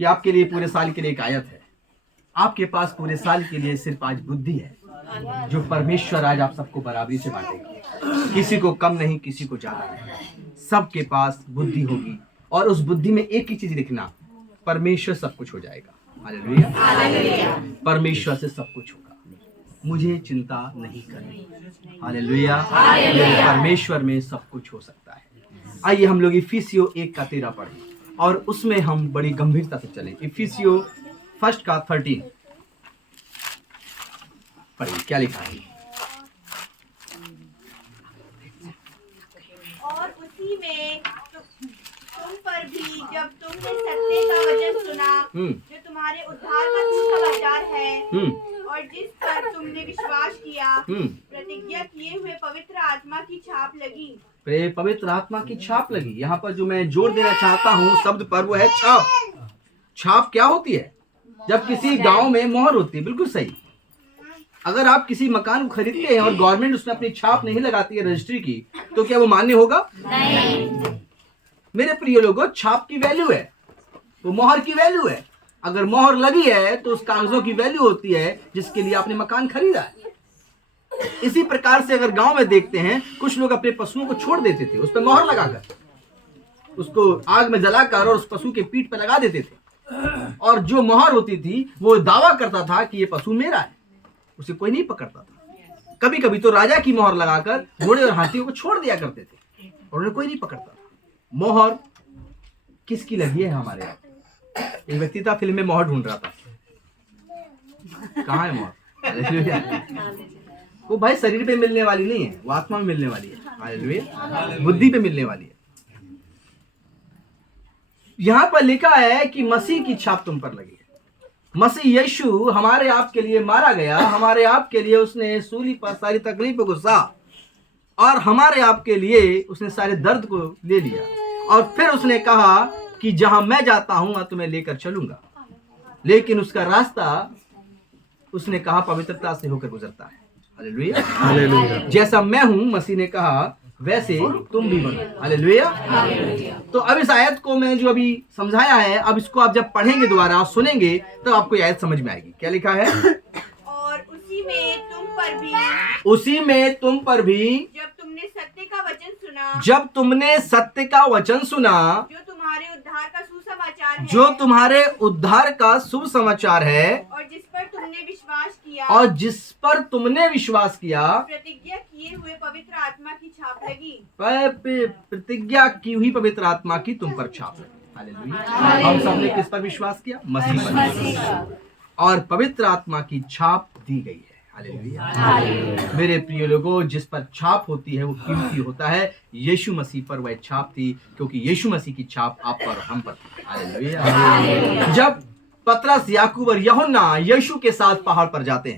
कि आपके लिए पूरे साल के लिए एक आयत है। आपके पास पूरे साल के लिए सिर्फ आज बुद्धि है जो परमेश्वर आज आप सबको बराबरी से बांटेगा। किसी को कम नहीं, किसी को ज्यादा नहीं, सबके पास बुद्धि होगी। और उस बुद्धि में एक ही चीज लिखना, परमेश्वर सब कुछ हो जाएगा। हालेलुया। परमेश्वर से सब कुछ होगा, मुझे चिंता नहीं करनी। हालेलुया। परमेश्वर में सब कुछ हो सकता है। आइए हम लोग इफिसियों 1:13 पढ़ें और उसमें हम बड़ी गंभीरता से चलें। इफिसियों 1:13 पढ़िए, क्या लिखा है? और उसी में तुम पर भी जब तुमने सत्य का वचन सुना जो तुम्हारे उद्धार का सुसमाचार है, और जिस पर तुमने विश्वास किया, प्रतिज्ञा किए हुए पवित्र आत्मा की छाप लगी। पवित्र आत्मा की छाप लगी। यहाँ पर जो मैं जोर देना चाहता हूँ शब्द पर, वो है छाप। छाप क्या होती है? जब किसी गांव में मोहर होती है। बिल्कुल सही। अगर आप किसी मकान को खरीदते हैं और गवर्नमेंट उसमें अपनी छाप नहीं लगाती है रजिस्ट्री की, तो क्या वो मान्य होगा? नहीं। मेरे प्रिय लोगों, छाप की वैल्यू है, वो मोहर की वैल्यू है। अगर मोहर लगी है तो उस कागजों की वैल्यू होती है जिसके लिए आपने मकान खरीदा है। इसी प्रकार से अगर गांव में देखते हैं, कुछ लोग अपने पशुओं को छोड़ देते थे, उस पर मोहर लगाकर, उसको आग में जलाकर और उस पशु के पीठ पर लगा देते थे। और जो मोहर होती थी वो दावा करता था कि ये पशु मेरा है, उसे कोई नहीं पकड़ता था। कभी कभी तो राजा की मोहर लगाकर घोड़े और हाथियों को छोड़ दिया करते थे और उन्हें कोई नहीं पकड़ता था। मोहर किसकी लगी है हमारे यहाँ? एक व्यक्ति था, फिल्म में मोहर ढूंढ रहा था। कहाँ है मोहर? वो भाई शरीर पे मिलने वाली नहीं है, वो आत्मा में मिलने वाली है। हालेलुया। बुद्धि पे मिलने वाली है। यहाँ पर लिखा है कि मसीह की छाप तुम पर लगी है। मसीह यीशु हमारे आप के लिए मारा गया, हमारे आप के लिए उसने सूली पर सारी तकलीफों को सहा और हमारे आप के लिए उसने सारे दर्द को ले लिया। और फिर उसने कहा कि जहां मैं जाता हूं वहां तुम्हें लेकर चलूंगा। लेकिन उसका रास्ता उसने कहा पवित्रता से होकर गुजरता है। हालेलुया। हालेलुया। जैसा मैं हूं, मसीह ने कहा, वैसे तुम भी बनो। हालेलुया। तो अब इस आयत को मैं जो अभी समझाया है, अब इसको आप जब पढ़ेंगे दोबारा, सुनेंगे, तो आपको आयत समझ में आएगी। क्या लिखा है? और उसी में तुम पर भी जब तुमने सत्य का वचन सुना, जो तुम्हारे उद्धार का सुसमाचार है, और जिस पर तुमने विश्वास किया, प्रतिज्ञा किए हुए पवित्र आत्मा की छाप लगी। प्रतिज्ञा की हुई पवित्र आत्मा की तुम पर छाप लगी। हालेलुया। हम सबने किस पर विश्वास किया? मसीह पर। और पवित्र आत्मा की छाप दी गई है। हालेलुया। मेरे प्रिय लोगों, जिस पर छाप होती है वो कीमती होता है। यीशु मसीह पर वह छाप थी, क्योंकि यीशु मसीह की छाप आप पर, हम पर थी। हालेलुया। जब पतरस, याकूब और यूहन्ना यीशु के साथ पहाड़ पर जाते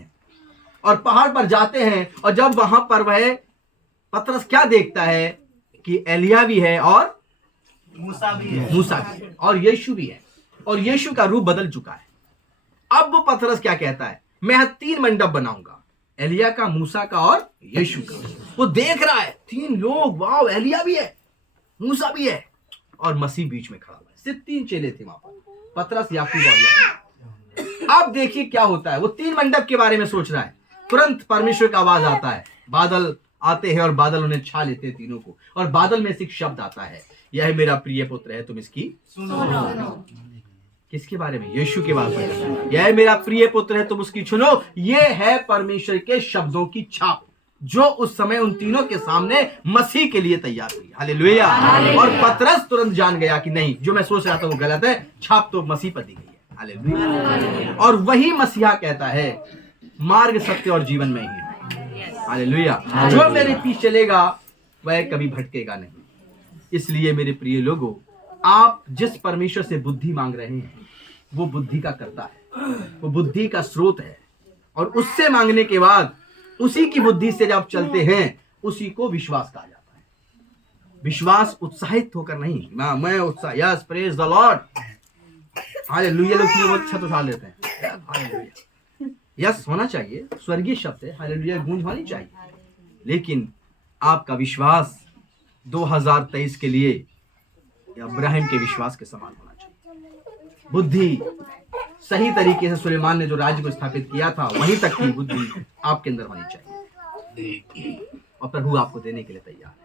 हैं और जब वहां पर वह पतरस क्या देखता है कि एलिया भी है और मूसा भी है और यीशु भी है, और यीशु का रूप बदल चुका है। अब वो पतरस क्या कहता है? मैं 3 मंडप बनाऊंगा, एलिया का, मूसा का और यीशु का। वो देख रहा है 3 लोग, वाह, एलिया भी है, मूसा भी है और मसीह बीच में खड़ा हुआ है। सिर्फ 3 चेले थे वहां पर, पतरस, याकूब और यूहन्ना। अब देखिए क्या होता है। वो 3 मंडप के बारे में सोच रहा है। तुरंत परमेश्वर का आवाज आता है, बादल आते हैं और बादल उन्हें छा लेते हैं तीनों को, और बादल में से एक शब्द आता है, यह मेरा प्रिय पुत्र है, तुम इसकी सुनो। किसके बारे में? यीशु के बारे में। यह मेरा प्रिय पुत्र है, तुम उसकी सुनो। यह है परमेश्वर के शब्दों की छाप जो उस समय उन तीनों के सामने मसीह के लिए तैयार हुई। हालेलुया। और पतरस तुरंत जान गया कि नहीं, जो मैं सोच रहा था वो गलत है, छाप तो मसीह पर दी गई है। हालेलुया। और वही मसीहा कहता है, मार्ग, सत्य और जीवन में ही है। हालेलुया। जो मेरे पीछे चलेगा वह कभी भटकेगा नहीं। इसलिए मेरे प्रिय लोगों, आप जिस परमेश्वर से बुद्धि मांग रहे हैं वो बुद्धि का कर्ता है, वो बुद्धि का स्रोत है, और उससे मांगने के बाद उसी की बुद्धि से जब चलते हैं, उसी को विश्वास कहा जाता है। विश्वास उत्साहित होकर नहीं, मैं उत्साह, yes praise the Lord, hallelujah, लोग बहुत अच्छा तो उछाल लेते हैं, हालेलुया, यस होना चाहिए, स्वर्गीय शब्द है, हालेलुया गूंज होनी चाहिए, लेकिन आपका विश्वास 2023 के लिए इब्राहिम के विश्वास के समान होना चाहिए। बुद्धि सही तरीके से सुलेमान ने जो राज्य को स्थापित किया था, वहीं तक की बुद्धि आपके अंदर होनी चाहिए, और प्रभु आपको देने के लिए तैयार है।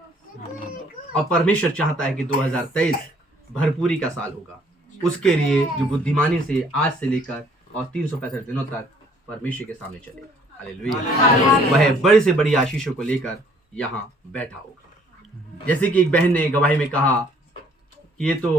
और परमेश्वर चाहता है कि 2023 भरपूरी का साल होगा, उसके लिए जो बुद्धिमानी से आज से लेकर और 365 दिनों तक परमेश्वर के सामने चले, हालेलुया, वह बड़ी से बड़ी आशीषों को लेकर यहाँ बैठा होगा। जैसे कि एक बहन ने गवाही में कहा कि ये तो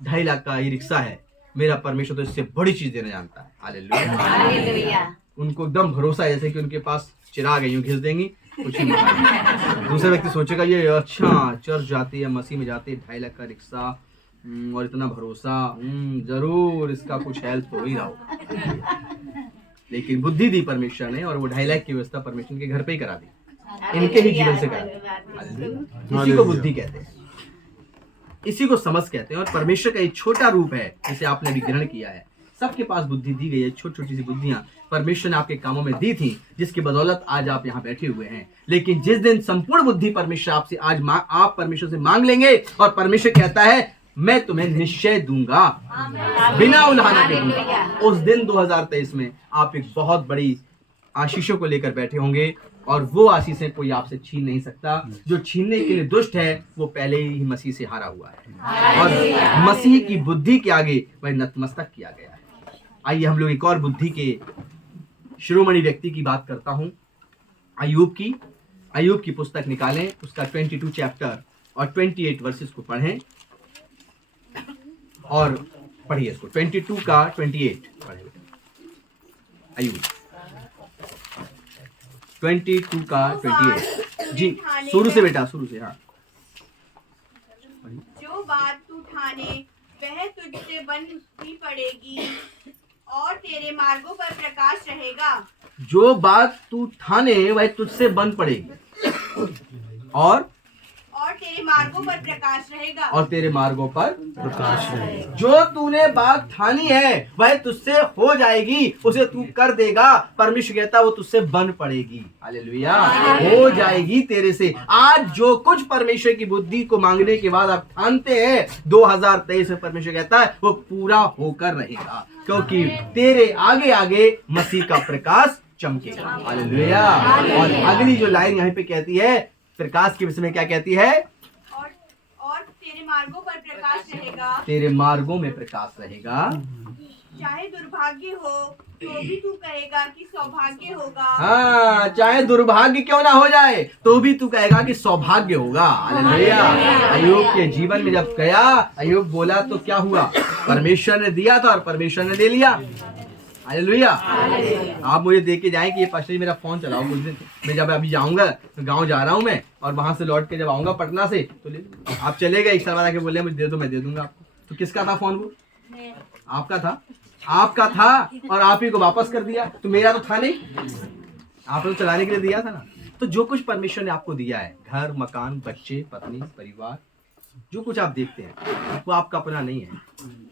2.5 लाख का ये रिक्शा है, मेरा परमेश्वर तो इससे बड़ी चीज देना जानता है, हालेलुया। उनको एकदम भरोसा है, जैसे कि उनके पास चिराग है, यूं घिस देंगी कुछ ही नहीं। दूसरा व्यक्ति सोचेगा ये अच्छा चर्च जाती है, मसीह में जाती है, 2.5 लाख का रिक्शा और इतना भरोसा, जरूर इसका कुछ हेल्प तो ही रहा होगा। लेकिन बुद्धि दी परमेश्वर ने, और वो 2.5 लाख की व्यवस्था परमेश्वर के घर पे ही करा दी, इनके ही जीवन से करा दी। इसी को बुद्धि कहते हैं, इसी को समझ कहते हैं। और परमेश्वर का एक छोटा रूप है जिसे आपने भी ग्रहण किया है। सबके पास बुद्धि दी गई है, छोटी छोटी सी बुद्धियां परमेश्वर ने आपके कामों में दी थी, जिसकी बदौलत आज आप यहाँ बैठे हुए हैं। लेकिन जिस दिन संपूर्ण बुद्धि परमेश्वर आपसे आज आप परमेश्वर से मांग लेंगे, और परमेश्वर कहता है मैं तुम्हें निश्चय दूंगा, बिना उल्हाना के दूंगा, उस दिन 2023 में आप एक बहुत बड़ी आशीषों को लेकर बैठे होंगे, और वो आशीषें कोई आपसे छीन नहीं सकता। जो छीनने के लिए दुष्ट है, वो पहले ही मसीह से हारा हुआ है, और मसीह की बुद्धि के आगे वह नतमस्तक किया गया है। आइए हम लोग एक और बुद्धि के शिरोमणि व्यक्ति की बात करता हूं, अय्यूब की पुस्तक निकालें, उसका 22 चैप्टर और 28 वर्सेस को पढ़ें, और पढ़िए इसको, 22 का 28 पढ़े, अय्यूब 22 का 28 जी, शुरू से बेटा, शुरू से। हाँ, जो बात तू ठाने वह तुझसे बन ही पड़ेगी, और तेरे मार्गों पर प्रकाश रहेगा। जो बात तू ठाने वह तुझसे बन पड़ेगी, और तेरे मार्गों पर प्रकाश रहेगा, और तेरे मार्गों पर प्रकाश रहेगा। जो तूने बात ठानी है वह तुझसे हो जाएगी, उसे तू कर देगा। परमेश्वर कहता वो तुझसे बन पड़ेगी, हालेलुया, हो जाएगी तेरे से। आज जो कुछ परमेश्वर की बुद्धि को मांगने के बाद आप ठानते हैं, 2023 में परमेश्वर कहता है वो पूरा होकर रहेगा, क्योंकि तेरे आगे आगे मसीह का प्रकाश चमकेगा, हालेलुया। और अगली जो लाइन यहाँ पे कहती है, प्रकाश के विषय में क्या कहती है? और तेरे मार्गों पर प्रकाश रहेगा, तेरे मार्गों में प्रकाश रहेगा। चाहे दुर्भाग्य हो तो भी तू कहेगा कि सौभाग्य होगा। हाँ, चाहे दुर्भाग्य क्यों ना हो जाए तो भी तू कहेगा कि सौभाग्य होगा, हालेलुया। अय्यूब के जीवन में जब गया, अय्यूब बोला तो क्या हुआ? परमेश्वर ने दिया था और परमेश्वर ने दे लिया, हालेलुया। आप मुझे देख के जाएं कि ये पास्टर जी मेरा फोन चलाओ कुछ दिन, मैं जब अभी जाऊंगा तो गांव जा रहा हूं मैं, और वहां से लौट के जब आऊंगा पटना से तो ले, आप चले गए, एक साल बाद आके बोले मुझे दे दो, मैं दे दूंगा आपको। तो किसका था फोन? वो आपका था, आपका था, और आप ही को वापस कर दिया। तो मेरा तो था नहीं, आपने तो चलाने के लिए दिया था ना। तो जो कुछ परमेश्वर ने आपको दिया है, घर, मकान, बच्चे, पत्नी, परिवार, जो कुछ आप देखते हैं वो आपका अपना नहीं है,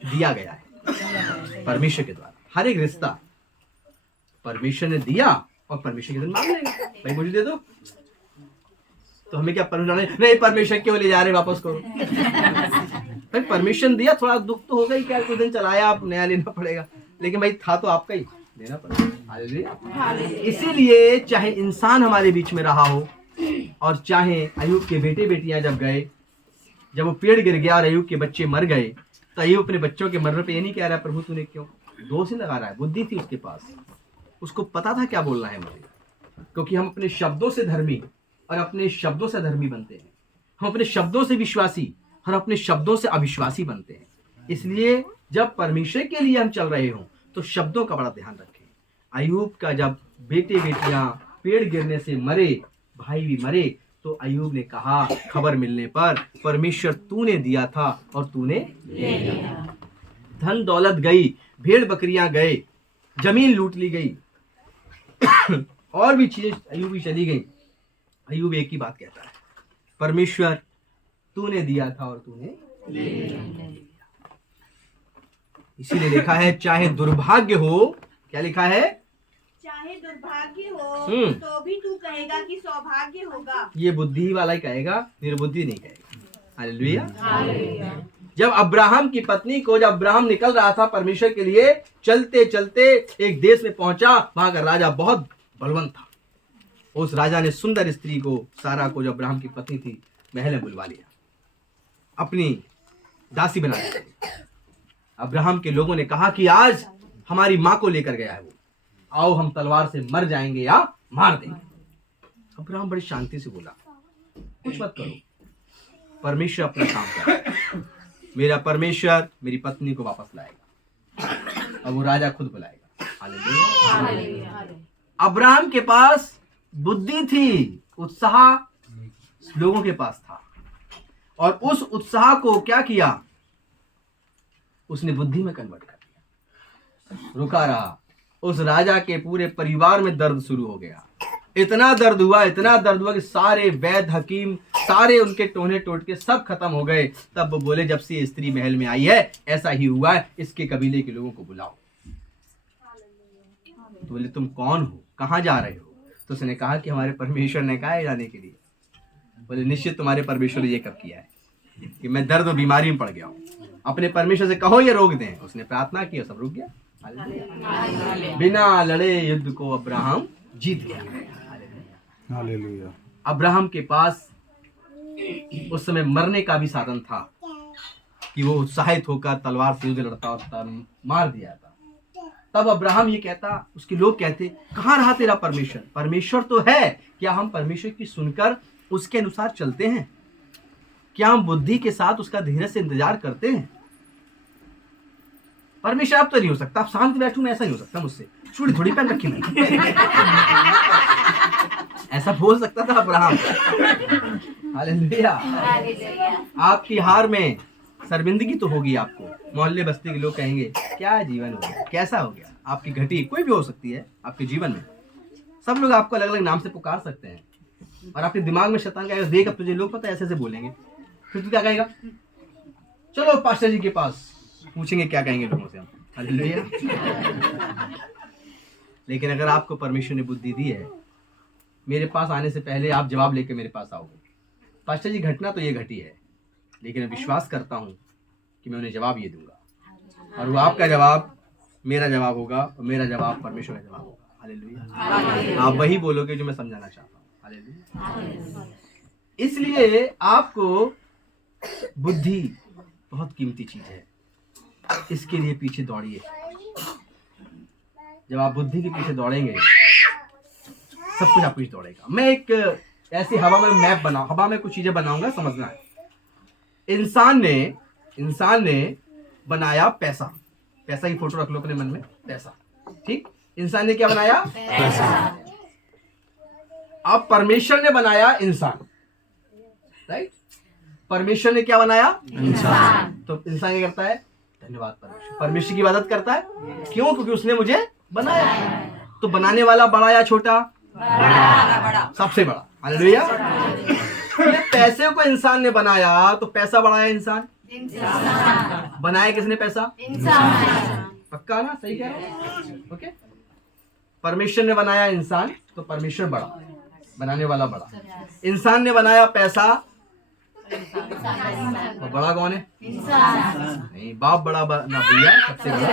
दिया गया है परमेश्वर के द्वारा। हर एक रिश्ता परमेश्वर ने दिया, और परमेश्वर के दिन मांग लेंगे, भाई मुझे दे दो। तो हमें क्या परमेश्वर नहीं, परमेश्वर क्यों ले जा रहे, वापस करो। भाई परमिशन दिया, थोड़ा दुख तो होगा ही, क्या कुछ दिन चलाया, आप नया लेना पड़ेगा, लेकिन भाई था तो आपका ही, लेना पड़ेगा। इसीलिए चाहे इंसान हमारे बीच में रहा हो, और चाहे अय्यूब के बेटे बेटियां जब गए, जब वो पेड़ गिर गया और अय्यूब के बच्चे मर गए, तो अय्यूब अपने बच्चों के मरने पे ये नहीं कह रहा प्रभु तूने क्यों, दोष ही लगा रहा है। बुद्धि थी उसके पास, उसको पता था क्या बोलना है मुझे, क्योंकि हम अपने शब्दों से धर्मी और अपने शब्दों से धर्मी बनते हैं, हम अपने शब्दों से विश्वासी और अपने शब्दों से अविश्वासी बनते हैं। इसलिए जब परमेश्वर के लिए हम चल रहे हों तो शब्दों का बड़ा ध्यान रखें। अय्यूब का जब बेटे बेटियां पेड़ गिरने से मरे, भाई भी मरे, तो अय्यूब ने कहा खबर मिलने पर, परमेश्वर तूने दिया था और तूने ले लिया। धन दौलत गई, भेड़ बकरियां गए, जमीन लूट ली गई, और भी चीजें अय्यूब की चली गई। अय्यूब एक ही बात कहता है, परमेश्वर तूने दिया था और तूने ले लिया। इसीलिए लिखा है चाहे दुर्भाग्य हो, क्या लिखा है? चाहे दुर्भाग्य हो तो भी तू कहेगा कि सौभाग्य होगा। ये बुद्धि वाला ही कहेगा, निर्बुद्धि नहीं कहेगा। हालेलुया। जब अब्राहम की पत्नी को, जब अब्राहम निकल रहा था परमेश्वर के लिए, चलते चलते एक देश में पहुंचा, वहां का राजा बहुत बलवंत था। उस राजा ने सुंदर स्त्री को, सारा को, जो अब्राहम की पत्नी थी, महल में बुलवा लिया, अपनी दासी बना लिया। अब्राहम के लोगों ने कहा कि आज हमारी माँ को लेकर गया है वो, आओ हम तलवार से मर जाएंगे या मार देंगे। अब्राहम बड़ी शांति से बोला, कुछ मत करो, परमेश्वर अपना काम करेगा। मेरा परमेश्वर मेरी पत्नी को वापस लाएगा और वो राजा खुद बुलाएगा। हालेलुया। अब्राहम के पास बुद्धि थी, उत्साह लोगों के पास था, और उस उत्साह को क्या किया, उसने बुद्धि में कन्वर्ट कर दिया। रुका रहा, उस राजा के पूरे परिवार में दर्द शुरू हो गया। इतना दर्द हुआ कि सारे वैद्य हकीम, सारे उनके टोने टोटके सब खत्म हो गए। तब वो बोले, जब से ये स्त्री महल में आई है ऐसा ही हुआ है, इसके कबीले के लोगों को बुलाओ। तो बोले, तुम कौन हो, कहाँ जा रहे हो? तो उसने कहा कि हमारे परमेश्वर ने कहा है जाने के लिए। बोले, निश्चित तुम्हारे परमेश्वर ने ये कब किया है कि मैं दर्द और बीमारी में पड़ गया हूँ? अपने परमेश्वर से कहो ये रोक दें। उसने प्रार्थना की और सब रुक गया। बिना लड़े युद्ध को अब्राहम जीत गया। हालेलुया। अब्राहम के पास उस समय मरने का भी साधन था कि वो उत्साहित होकर तलवार से युद्ध लड़ता और मार दिया था। तब अब्राहम ये कहता, उसके लोग कहते, कहाँ रहा तेरा परमेश्वर? परमेश्वर तो है, क्या हम परमेश्वर की सुनकर उसके अनुसार चलते हैं? क्या हम बुद्धि के साथ उसका धीरज से इंतजार करते हैं? परमेश्वर आप तो नहीं हो सकता, आप शांत बैठू, मैं ऐसा नहीं हो सकता मुझसे, चूड़ी थोड़ी पहन रखी मैंने। ऐसा बोल सकता था अब्राहम। हालेलुया। आपकी हार में शर्मिंदगी तो होगी, आपको मोहल्ले बस्ती के लोग कहेंगे क्या जीवन हो गया, कैसा हो गया, आपकी घटी कोई भी हो सकती है आपके जीवन में। सब लोग आपको अलग अलग नाम से पुकार सकते हैं, और आपके दिमाग में शैतान कहेगा, देख अब तुझे लोग पता ऐसे ऐसे बोलेंगे, फिर तू क्या कहेगा? चलो पास्टर जी के पास पूछेंगे क्या कहेंगे लोगों से हम। हालेलुया। लेकिन अगर आपको परमेश्वर ने बुद्धि दी है, मेरे पास आने से पहले आप जवाब लेकर मेरे पास आओगे, पास्टर जी घटना तो ये घटी है, लेकिन मैं विश्वास करता हूं कि मैं उन्हें जवाब ये दूंगा, और वो आपका जवाब मेरा जवाब होगा, और मेरा जवाब परमेश्वर का जवाब होगा। हालेलुया। आप वही बोलोगे जो मैं समझाना चाहता हूँ। हालेलुया। इसलिए आपको बुद्धि बहुत कीमती चीज है, इसके लिए पीछे दौड़िए। जब आप बुद्धि के पीछे दौड़ेंगे, सब कुछ आप पीछे दौड़ेगा। मैं एक ऐसी हवा में मैप हवा में कुछ चीजें बनाऊंगा, समझना है। इंसान ने बनाया पैसा की फोटो रख लो अपने मन में, पैसा, ठीक। इंसान ने क्या बनाया? पैसा। अब परमेश्वर ने बनाया इंसान, राइट। परमेश्वर ने क्या बनाया? इंसान। तो इंसान क्या करता है? धन्यवाद परमेश्वर। परमेश्वर की इबादत करता है, क्यों? क्योंकि उसने मुझे बनाया। तो बनाने वाला बड़ा या छोटा? बड़ा, सबसे बड़ा। हालेलुया। पैसे को इंसान ने बनाया, तो पैसा बढ़ाया इंसान। बनाया किसने पैसा? इंसान। पक्का ना? सही कह रहा हूं? ओके। परमेश्वर ने बनाया इंसान, तो परमेश्वर बड़ा, बनाने वाला बड़ा। इंसान ने बनाया पैसा, तो बड़ा कौन है? इंसान। नहीं, बाप बड़ा ना भैया, सबसे बड़ा।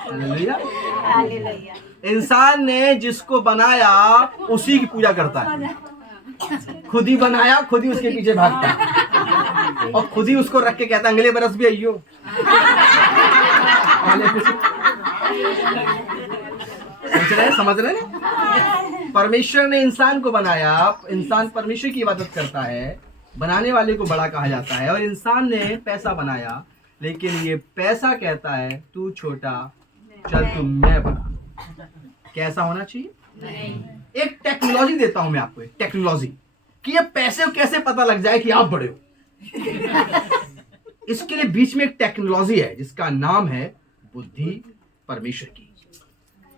हालेलुया। इंसान ने जिसको बनाया उसी की पूजा करता है। खुद ही बनाया, खुद ही उसके पीछे भागता है, और खुद ही उसको रख के कहता है अगले बरस भी आइयो। समझ रहे हैं? परमेश्वर ने इंसान को बनाया, इंसान परमेश्वर की इबादत करता है, बनाने वाले को बड़ा कहा जाता है। और इंसान ने पैसा बनाया, लेकिन ये पैसा कहता है तू छोटा, चल तू मैं बड़ा। कैसा होना चाहिए? नहीं। एक टेक्नोलॉजी देता हूं मैं आपको, एक टेक्नोलॉजी, कि ये पैसे को कैसे पता लग जाए कि आप बड़े हो। इसके लिए बीच में एक टेक्नोलॉजी है जिसका नाम है बुद्धि परमेश्वर की।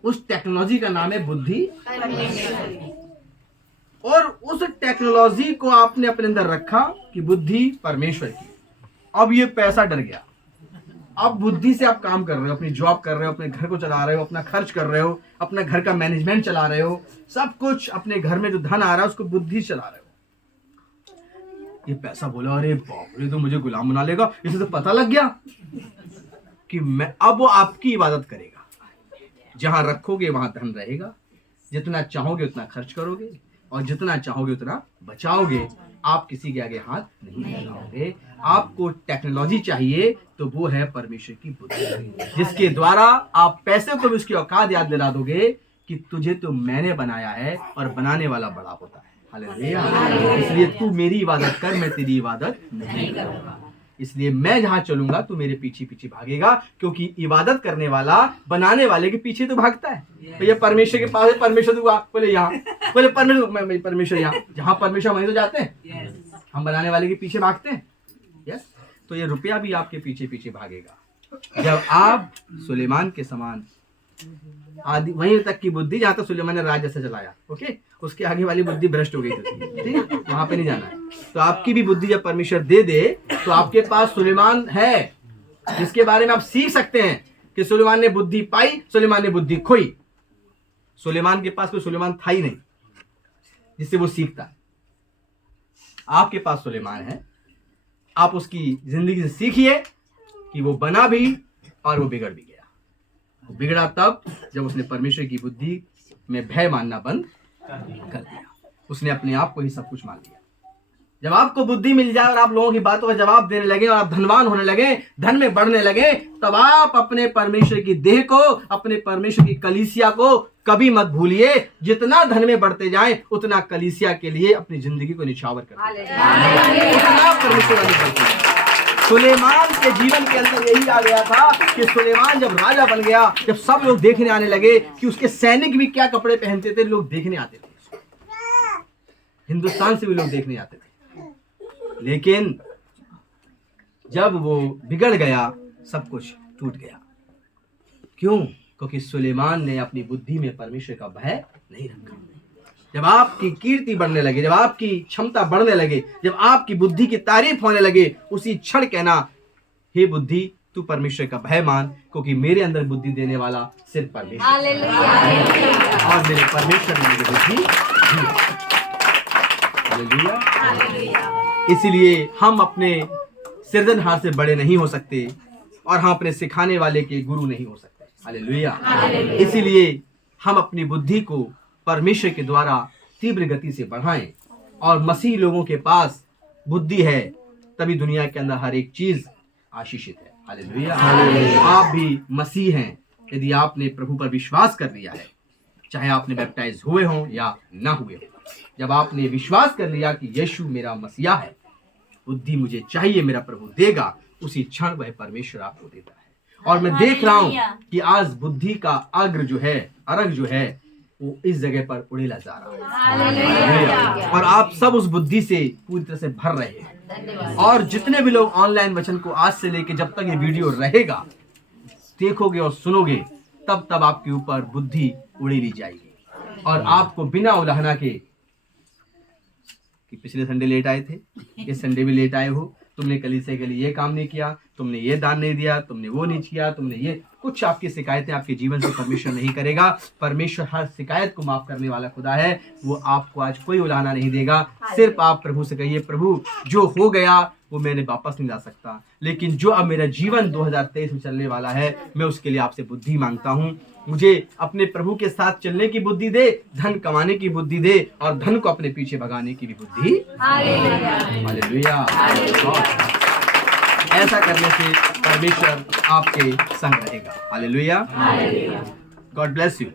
उस टेक्नोलॉजी का नाम है बुद्धि, और उस टेक्नोलॉजी को आपने अपने अंदर रखा कि बुद्धि परमेश्वर की। अब ये पैसा डर गया, अब बुद्धि से आप काम कर रहे हो, अपनी जॉब कर रहे हो, अपने घर को चला रहे हो, अपना खर्च कर रहे हो, अपना घर का मैनेजमेंट चला रहे हो, सब कुछ अपने घर में जो धन आ रहा है उसको बुद्धि चला रहे हो। ये पैसा बोला, अरे बाप रे, तो मुझे गुलाम बना लेगा, इसे तो पता लग गया कि मैं, अब वो आपकी इबादत करेगा। जहां रखोगे वहां धन रहेगा, जितना चाहोगे उतना खर्च करोगे, और जितना चाहोगे उतना बचाओगे। आप किसी के आगे हाथ नहीं फैलाओगे। आपको टेक्नोलॉजी चाहिए तो वो है परमेश्वर की बुद्धि, जिसके द्वारा आप पैसे को भी उसकी औकात याद दिला दोगे कि तुझे तो मैंने बनाया है और बनाने वाला बड़ा होता है। हालेलुया। इसलिए तू मेरी इबादत कर, मैं तेरी इबादत नहीं करूंगा। इसलिए मैं जहां चलूंगा तू मेरे पीछे पीछे भागेगा, क्योंकि इबादत करने वाला बनाने वाले के पीछे तो भागता है। तो ये परमेश्वर के पास है, परमेश्वर दुआ बोले यहाँ, बोले परमेश्वर यहाँ, जहाँ परमेश्वर वहीं तो जाते हैं। हम बनाने वाले के पीछे भागते हैं। यस, तो ये रुपया भी आपके पीछे पीछे भागेगा। जब आप सुलेमान के समान आदि, वहीं तक की बुद्धि जहां तक सुलेमान ने राज्य से चलाया, ओके, उसके आगे वाली बुद्धि भ्रष्ट हो गई थी, ठीक है, वहां पे नहीं जाना है। तो आपकी भी बुद्धि जब परमेश्वर दे दे तो आपके पास सुलेमान है, जिसके बारे में आप सीख सकते हैं कि सुलेमान ने बुद्धि पाई, सुलेमान ने बुद्धि खोई। सुलेमान के पास कोई सुलेमान था ही नहीं जिससे वो सीखता। आपके पास सुलेमान है, आप उसकी जिंदगी से सीखिए कि वो बना भी और वो बिगड़ भी गया। वो बिगड़ा तब जब उसने परमेश्वर की बुद्धि में भय मानना बंद कर दिया। उसने अपने आप को ही सब कुछ मान लिया। जब आपको बुद्धि मिल जाए और आप लोगों की बातों का जवाब देने लगे और आप धनवान होने लगे, धन में बढ़ने लगे, तब आप अपने परमेश्वर की देह को, अपने परमेश्वर की कलीसिया को कभी मत भूलिए। जितना धन में बढ़ते जाएं उतना कलीसिया के लिए अपनी जिंदगी को निछावर करते जाएं। सुलेमान के जीवन के अंदर यही आ गया था कि सुलेमान जब राजा बन गया, जब सब लोग देखने आने लगे कि उसके सैनिक भी क्या कपड़े पहनते थे, लोग देखने आते थे, हिंदुस्तान से भी लोग देखने आते थे। लेकिन जब वो बिगड़ गया, सब कुछ टूट गया। क्यों? क्योंकि सुलेमान ने अपनी बुद्धि में परमेश्वर का भय नहीं रखा। जब आपकी कीर्ति बढ़ने लगे, जब आपकी क्षमता बढ़ने लगे, जब आपकी बुद्धि की तारीफ होने लगे, उसी क्षण कहना, हे बुद्धि तू परमेश्वर का भय मान, क्योंकि मेरे अंदर बुद्धि देने वाला सिर्फ परमेश्वर, और मेरे परमेश्वर ने मुझे बुद्धि दी। हालेलुया। इसलिए हम अपने सृजनहार से बड़े नहीं हो सकते, और हम अपने सिखाने वाले के गुरु नहीं हो सकते। हालेलुया। इसीलिए हम अपनी बुद्धि को परमेश्वर के द्वारा तीव्र गति से बढ़ाएं, और मसीह लोगों के पास बुद्धि है तभी दुनिया के अंदर हर एक चीज आशीषित है। हालेलुया। आप भी मसीह हैं यदि आपने प्रभु पर विश्वास कर लिया है, चाहे आपने बैप्टाइज हुए हों या ना हुए हों। जब आपने विश्वास कर लिया कि यीशु मेरा मसीहा है, बुद्धि मुझे चाहिए, मेरा प्रभु देगा, उसी क्षण वह परमेश्वर आपको देता है। और मैं देख रहा हूं कि आज बुद्धि का अग्र जो है, अर्घ जो है, वो इस जगह पर उड़ेला जा रहा है, और आप सब उस बुद्धि से पूरी तरह से भर रहे हैं। और जितने भी लोग ऑनलाइन वचन को आज से लेके जब तक ये वीडियो रहेगा देखोगे और सुनोगे, तब तब आपके ऊपर बुद्धि उड़ेली जाएगी, और आपको बिना उलाहना के कि पिछले संडे लेट आए थे, इस संडे भी लेट आए हो, तुमने कलीसिया के लिए ये काम नहीं किया, तुमने ये दान नहीं दिया, तुमने वो नहीं किया, तुमने ये, कुछ आपकी शिकायतें आपके जीवन से परमेश्वर नहीं करेगा। परमेश्वर हर शिकायत को माफ करने वाला खुदा है। वो आपको आज कोई उलाहना नहीं देगा। सिर्फ आप प्रभु से कहिए, प्रभु जो हो गया वो मैंने वापस नहीं ला सकता, लेकिन जो अब मेरा जीवन 2023 में चलने वाला है, मैं उसके लिए आपसे बुद्धि मांगता हूँ। मुझे अपने प्रभु के साथ चलने की बुद्धि दे, धन कमाने की बुद्धि दे, और धन को अपने पीछे भगाने की भी बुद्धि। हालेलुया। ऐसा करने से परमेश्वर आपके संग रहेगा। हालेलुया। God bless you.